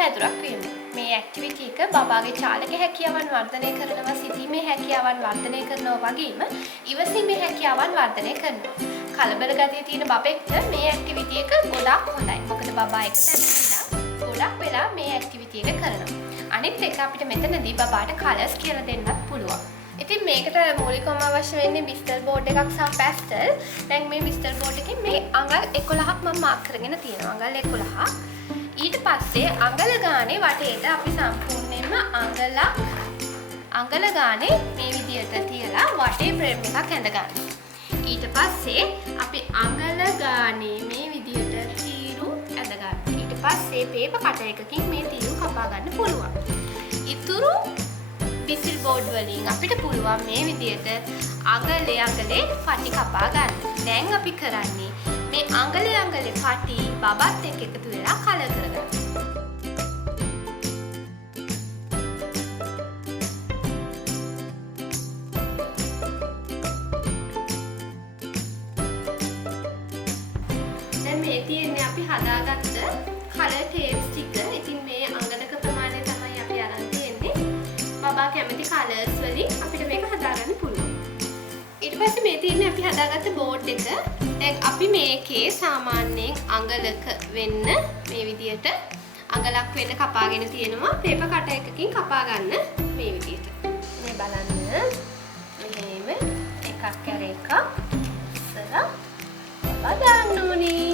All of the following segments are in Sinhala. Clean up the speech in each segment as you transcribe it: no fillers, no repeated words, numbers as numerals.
පැදුරක් වීම. මේ ඇක්ටිවිටි එක බබාගේ චාලක හැකියාවන් වර්ධනය කරනවා, සිතීමේ හැකියාවන් වර්ධනය කරනවා වගේම ඉවසීමේ හැකියාවන් වර්ධනය කරනවා. කලබල ගතිය තියෙන බබෙක්ට මේ ඇක්ටිවිටි එක ගොඩක් හොඳයි. මොකද බබා එක තැනට ගොඩක් වෙලා මේ ඇක්ටිවිටි එක කරනවා. අනිත් එක අපිට මෙතනදී බබාට කලර්ස් කියලා දෙන්නත් පුළුවන්. ඉතින් මේකට මූලිකවම අවශ්‍ය වෙන්නේ විස්ටර් බෝඩ් එකක් සහ පැස්ටල්. දැන් මේ විස්ටර් බෝඩ් එකේ මේ අඟල් 11ක් මම මාක් කරගෙන තියෙනවා. අඟල් 11ක්. ඊට පස්සේ අඟල ගානේ වටේට අපි සම්පූර්ණයෙන්ම අඟල ගානේ මේ විදියට තියලා වටේ ෆ්‍රේම් එකක් ඇඳ ගන්නවා. ඊට පස්සේ අපි අඟල ගානේ මේ විදියට තීරු ඇඳ ගන්නවා. ඊට පස්සේ පේපර් කටර් එකකින් මේ තීරු කපා ගන්න පුළුවන්. ඉතුරු විසිල් බෝඩ් වලින් අපිට පුළුවන් මේ විදියට අඟලේ පටි කපා ගන්න. දැන් අපි කරන්නේ මේ අඟලේ පටි බබත් එක්ක එකතු වෙලා කලර් කරගන්න. දැන් මේ තියෙන්නේ අපි හදාගත්ත කලර් ටේප්ස් ටික. ඉතින් මේ අඟලක ප්‍රමාණය තමයි අපි අරන් තියෙන්නේ. බබා කැමති කලර්ස් වලින් අපිට මේක හදාගන්න පුළුවන්. ඊට පස්සේ මේ තියෙන්නේ අපි හදාගත්ත බෝඩ් එක. දැන් අපි මේකේ සාමාන්‍යයෙන් අඟලක වෙන්න මේ විදියට අඟලක් වෙන්න කපාගෙන තියෙනවා. පේපර් කටර් එකකින් කපා ගන්න මේ විදියට. මේ බලන්න. මෙහෙම එකක් කර එකක් ඉස්සලා බබා දාන්න ඕනේ.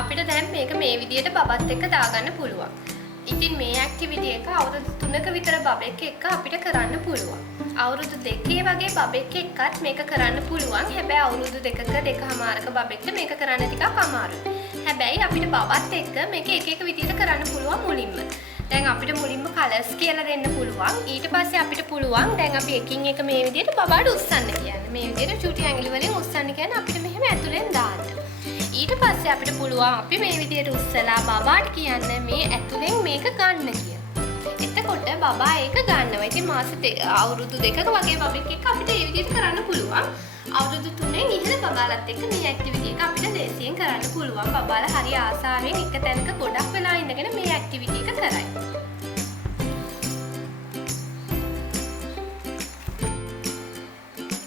අපිට දැන් මේක මේ විදියට බබත් එක්ක දාගන්න පුළුවන්. ඉතින් මේ ඇක්ටිවිටි එක අවුරුදු 3ක විතර බබෙක් එක්ක අපිට කරන්න පුළුවන්. අවුරුදු 2 වගේ බබෙක් එක්කත් මේක කරන්න පුළුවන්. හැබැයි අවුරුදු 2ක 2කමාරක බබෙක්ට මේක කරන්න ටිකක් අමාරුයි. හැබැයි අපිට බබත් එක්ක මේක එක විදියට කරන්න පුළුවන් මුලින්ම. දැන් අපිට මුලින්ම කලර්ස් කියලා දෙන්න පුළුවන්. ඊට පස්සේ අපිට පුළුවන් දැන් අපි එකින් එක මේ විදියට බබාට උස්සන්න කියන්නේ. මේ විදියට චූටි ඇඟිලි වලින් උස්සන්න කියන්නේ අපිට මෙහෙම ඇතුලෙන් දාන්න. ඊට පස්සේ අපිට පුළුවන් අපි මේ විදියට උස්සලා බබාට කියන්න මේ ඇතුලෙන් මේක ගන්න කියලා. එතකොට බබා ඒක ගන්නවා. ඉතින් අවුරුදු 2ක වගේ බබෙක් එක්ක අපිට මේ විදියට කරන්න පුළුවන්. අවුරුදු 3න් ඉහළ බබාලත් එක්ක මේ ඇක්ටිවිටි එක අපිට දේශයෙන් කරන්න පුළුවන්. බබාලා හරි ආසාවෙන් එක තැනක ගොඩක් වෙලා ඉඳගෙන මේ ඇක්ටිවිටි එක කරයි.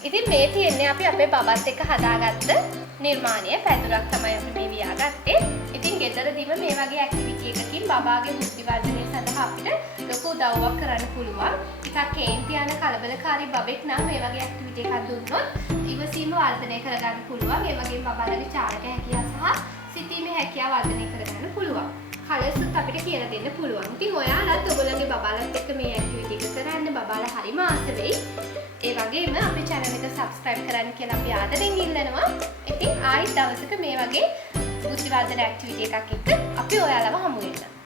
ඉතින් මේ තියෙන්නේ අපි අපේ බබත් එක්ක හදාගත්ත නිර්මාණය පැදුරක් තමයි අපි මේ ලියාගත්තේ. ඉතින් ගෙදරදීම මේ වගේ ඇක්ටිවිටි එකකින් බබාගේ බුද්ධි වර්ධනය සඳහා අපිට ලොකු උදව්වක් කරන්න පුළුවන්. ටිකක් කේන්ති යන කලබලකාරී බබෙක් නම් මේ වගේ ඇක්ටිවිටි එකක් දුන්නොත් ඉවසීම වර්ධනය කරගන්න පුළුවන්. ඒ වගේම බබාලගේ චාලක හැකියාව සහ සිතීමේ හැකියාව වර්ධනය කරගන්න පුළුවන්. කලර්ස් අපිට කියලා දෙන්න පුළුවන්. ඉතින් ඔයාලත් ඔයගොල්ලන්ගේ බබාලත් එක්ක මේ ඇක්ටිවිටි එක කරන්න. බබාලා හරිම ආස වෙයි. ඒ වගේම අපේ channel එක subscribe කරන්න කියලා අපි ආදරෙන් ඉල්ලනවා. ඉතින් ආයෙත් දවසක මේ වගේ බුද්ධි වර්ධන ඇක්ටිවිටි එකක් එක්ක අපි ඔයාලව හමු වෙනවා.